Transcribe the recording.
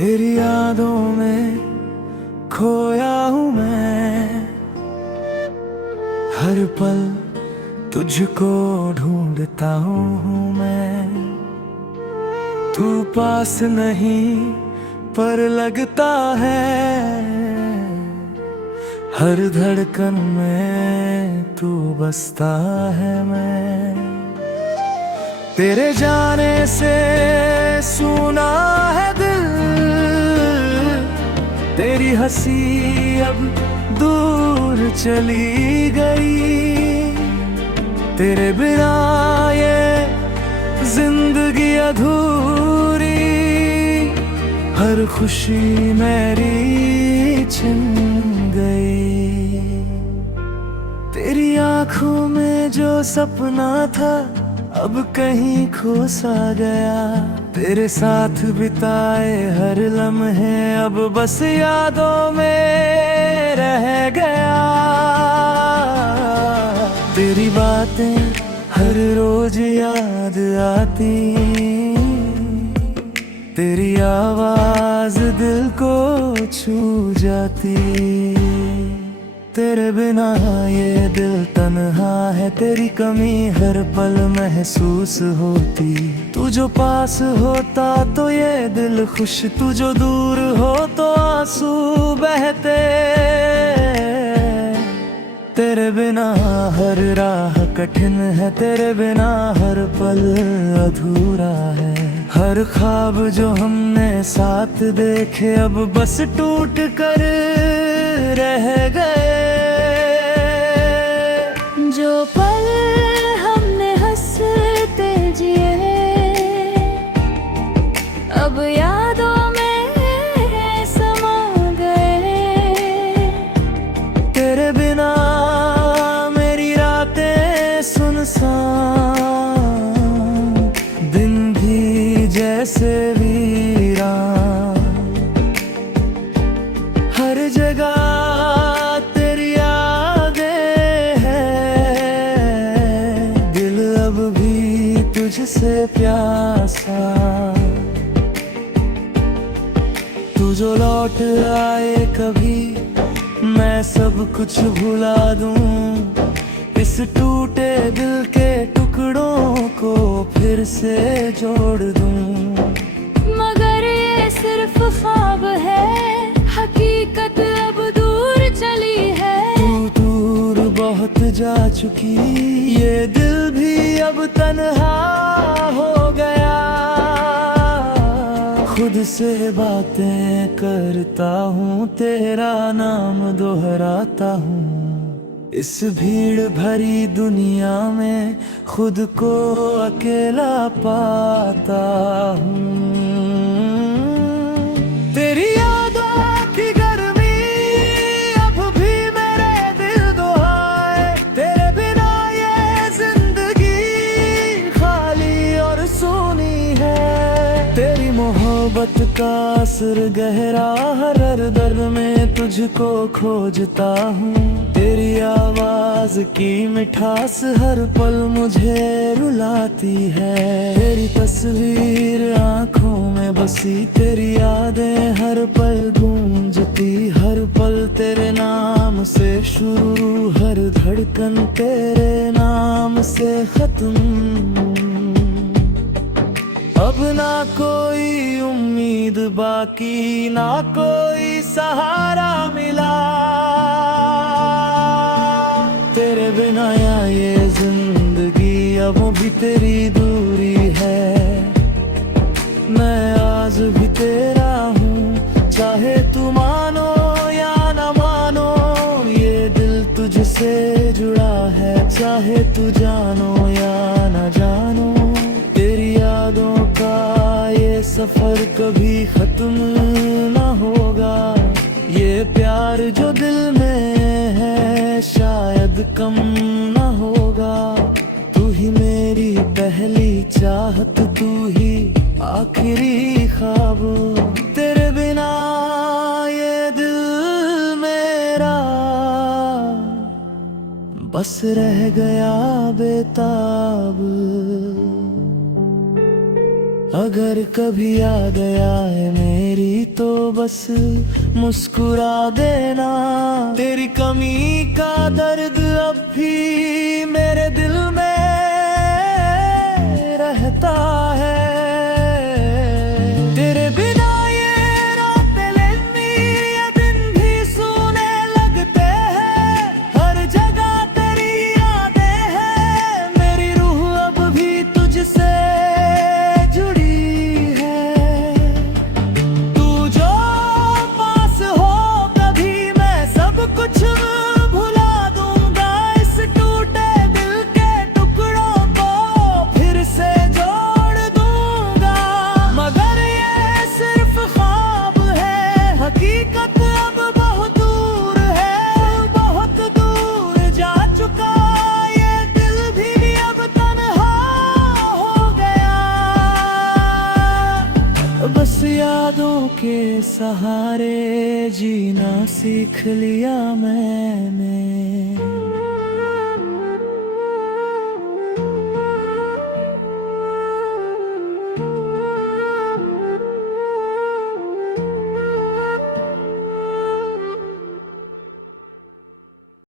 तेरी यादों में खोया हूँ मैं, हर पल तुझको ढूंढता हूँ मैं। तू पास नहीं पर लगता है, हर धड़कन में तू बसता है। मैं तेरे जाने से सुना है दिल, तेरी हंसी अब दूर चली गई। तेरे बिना ये जिंदगी अधूरी, हर खुशी मेरी छिन गई। तेरी आंखों में जो सपना था अब कहीं खो सा गया। तेरे साथ बिताए हर लम्हे अब बस यादों में रह गया। तेरी बातें हर रोज याद आती, तेरी आवाज दिल को छू जाती। तेरे बिना ये दिल तन्हा है, तेरी कमी हर पल महसूस होती। तू जो पास होता तो ये दिल खुश, तू जो दूर हो तो आंसू बहते। तेरे बिना हर राह कठिन है, तेरे बिना हर पल अधूरा है। हर ख्वाब जो हमने साथ देखे अब बस टूट कर रह गए। जो पल हमने हंसते जिए अब यादों में समा गए। तेरे बिना मेरी रातें सुनसान, दिन भी जैसे वीरान। हर जगह तेरी यादें हैं, दिल अब भी तुझसे प्यासा। तू जो लौट आए कभी मैं सब कुछ भुला दूं, इस टूटे दिल के टुकड़ों को फिर से जोड़ दूं। मगर ये सिर्फ ख्वाब है, हकीकत अब दूर चली है। तू दूर बहुत जा चुकी, ये दिल भी अब तन्हा हो गया। खुद से बातें करता हूँ, तेरा नाम दोहराता हूँ। इस भीड़ भरी दुनिया में खुद को अकेला पाता हूँ। तेरी यादों की गर्मी अब भी मेरे दिल दुहाए। तेरे बिना ये जिंदगी खाली और सूनी है। तेरी मोहब्बत का असर गहरा, हर दर्द में तुझको खोजता हूँ। तेरी आवाज की मिठास हर पल मुझे रुलाती है। तेरी तस्वीर आंखों में बसी, तेरी यादें हर पल गूंजती। हर पल तेरे नाम से शुरू, हर धड़कन तेरे नाम से खत्म। अब ना कोई उम्मीद बाकी, ना कोई सहारा मिला। तेरे बिना ये जिंदगी अब भी तेरी दूरी है। मैं आज भी तेरा हूँ, चाहे तू मानो या ना मानो। ये दिल तुझसे जुड़ा है, चाहे तू जानो या ना जानो। तेरी यादों का ये सफर कभी खत्म ना होगा। ये प्यार जो दिल में है शायद कम ना होगा। तू ही मेरी पहली चाहत, तू ही आखिरी ख्वाब। तेरे बिना ये दिल मेरा बस रह गया बेताब। अगर कभी याद आए मेरी तो बस मुस्कुरा देना। तेरी कमी का दर्द अब भी मेरे दिल में रहता है। तेरे बिना ये रातें लंबी, ये दिन भी सूने लगते हैं। हर जगह तेरी यादें हैं, मेरी रूह अब भी तुझसे जुड़ी है। तू जो पास हो कभी मैं सब कुछ भुला दूंगा। इस टूटे दिल के टुकड़ों को फिर से जोड़ दूंगा। मगर ये सिर्फ ख्वाब है, हकीकत अब बहुत दूर है। बहुत दूर जा चुका ये दिल भी अब तन्हा हो गया। बस यादों के सहारे जीना सीख लिया मैंने।